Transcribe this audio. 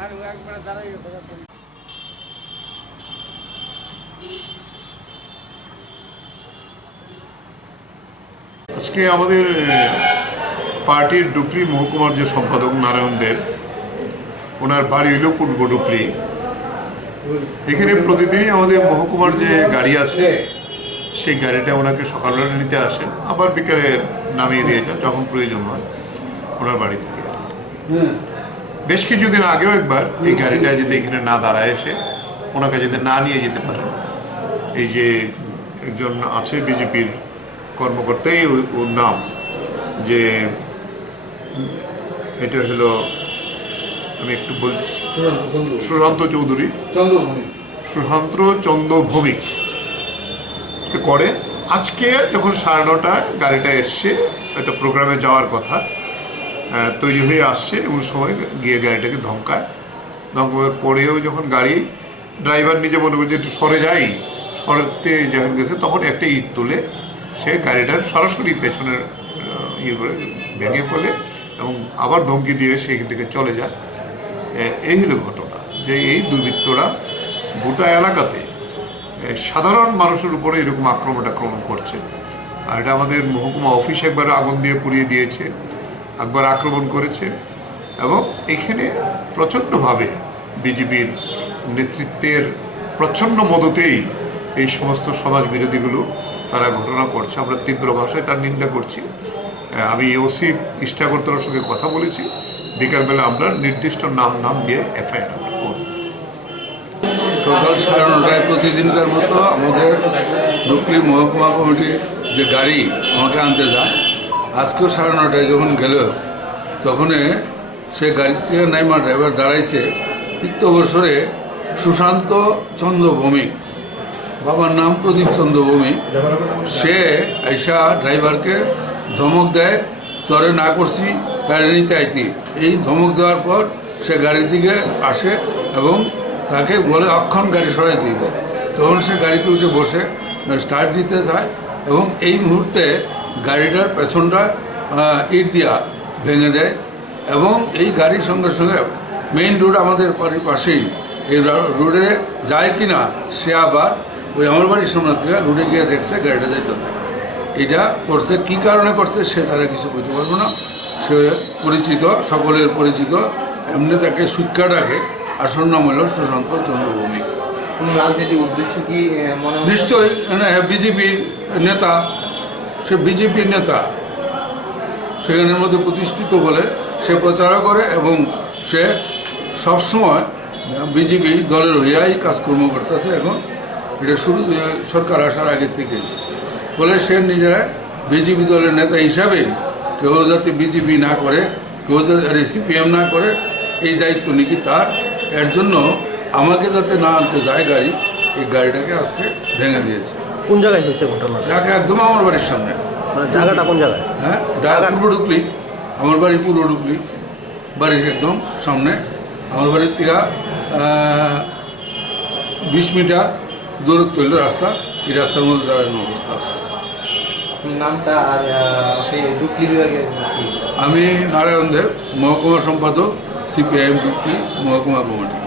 আজকে আমাদের পার্টির ডুকলি মহকুমার যে সম্পাদক নারায়ণ দেব, ওনার বাড়ি হইল পূর্ব ডুকলি। এখানে প্রতিদিনই আমাদের মহকুমার যে গাড়ি আছে সেই গাড়িটা ওনাকে সকালবেলা নিতে আসে, আবার বিকেলে নামিয়ে দিয়ে যান যখন প্রয়োজন হয় ওনার বাড়ি থেকে। বেশ কিছুদিন আগেও একবার এই গাড়িটা যদি এখানে না দাঁড়ায় এসে ওনাকে যদি না নিয়ে যেতে পারেন, এই যে একজন আছে বিজেপির কর্মকর্তাই ওর নাম, যে এটা হলো আমি একটু বলছি সুশান্ত চৌধুরী, সুশান্ত চন্দ্র ভৌমিক করে। আজকে যখন 9:30 গাড়িটা এসছে, একটা প্রোগ্রামে যাওয়ার কথা, তৈরি হয়ে আসছে, এমন সময় গিয়ে গাড়িটাকে ধমকানোর পরেও যখন গাড়ি ড্রাইভার নিজে মনে করছে একটু সরে যাই, সরতে যখন গেছে তখন একটা ইট তুলে সে গাড়িটার সরাসরি পেছনের ইয়ে করে ভেঙে ফেলে এবং আবার ধমকি দিয়ে সেখান থেকে চলে যায়। এই হলো ঘটনা, যে এই দুর্বৃত্তরা গোটা এলাকাতে সাধারণ মানুষের উপরে এরকম আক্রমণ করছে। আর এটা আমাদের মহকুমা অফিস একবার আগুন দিয়ে পুড়িয়ে দিয়েছে, একবার আক্রমণ করেছে, এবং এখানে প্রচণ্ডভাবে বিজেপির নেতৃত্বের প্রচণ্ড মদতেই এই সমস্ত সমাজ বিরোধীগুলো তারা ঘটনা করছে। আমরা তীব্র ভাষায় তার নিন্দা করছি। আমি ওসি ইষ্টাগরতলার সঙ্গে কথা বলেছি, বিকালবেলা আমরা নির্দিষ্ট নাম দিয়ে এফআইআর করব। সকাল 9:30 প্রতিদিনকার মতো আমাদের ডুকলি মহকুমা কমিটির যে গাড়ি আমাকে আনতে যায়, আজকেও 9:30 যখন গেল তখন সে গাড়ি থেকে নাইমা ড্রাইভার দাঁড়াইছে ইত্যবসরে সুশান্ত চন্দ্র ভৌমিক, বাবার নাম প্রদীপ চন্দ্র ভৌমিক। সে আইসা ড্রাইভারকে ধমক দেয়, তরে না করছি গাড়ি নিতে আইতি। এই ধমক দেওয়ার পর সে গাড়ির দিকে আসে এবং তাকে বলে অক্ষণ গাড়ি সরাই দিব। তখন সে গাড়িতে উঠে বসে স্টার্ট দিতে চায় এবং এই মুহূর্তে গাড়িটার পেছনটা ইট দিয়া ভেঙে দেয় এবং এই গাড়ির সঙ্গে সঙ্গে মেইন রোড আমাদের বাড়ির পাশেই, এই রোডে যায় কি না সে আবার ওই আমার বাড়ির সামনে থেকে রোডে গিয়ে দেখছে গাড়িটা যাইতেছে। এটা করছে কী কারণে করছে সে ছাড়া কিছু বলতে পারবো না। সে পরিচিত, সকলের পরিচিত, এমনি তাকে সুখ্যা ডাকে। আসল নাম হল সুশান্ত চন্দ্র ভৌমিক। রাজনীতির উদ্দেশ্য কি নিশ্চয়ই বিজেপির নেতা, সে বিজেপির নেতা, সেখানের মধ্যে প্রতিষ্ঠিত বলে সে প্রচারও করে এবং সে সবসময় বিজেপি দলের হইয়াই কাজকর্ম করতেছে। এখন এটা শুরু সরকার আসার আগে থেকে, ফলে সে নিজেরা বিজেপি দলের নেতা হিসাবে কেউ যাতে বিজেপি না করে, কেউ যাতে সিপিএম না করে, এই দায়িত্ব নাকি তার। এর জন্য আমাকে যাতে না আনতে যায় গাড়ি, এই গাড়িটাকে আজকে ভেঙে দিয়েছে। কোন জায়গায় হয়েছে ঘটনাটা? ঢাকা একদম আমার বাড়ির সামনে। মানে জায়গাটা কোন জায়গায়? হ্যাঁ, ঢাকা পূর্ব ডুকলি, আমার বাড়ি পূর্ব ডুকলি, বাড়ির একদম সামনে। আমার বাড়ির থেকে 20 মিটার দূরত্ব হইল রাস্তা। এই রাস্তার মধ্যে দাঁড়ানো অবস্থা আছে। নামটা আর ডুকলি বিভাগের? আমি নারায়ণ দেব, মহকুমা সম্পাদক, সিপিআইএম ডুকলি মহকুমা কমিটি।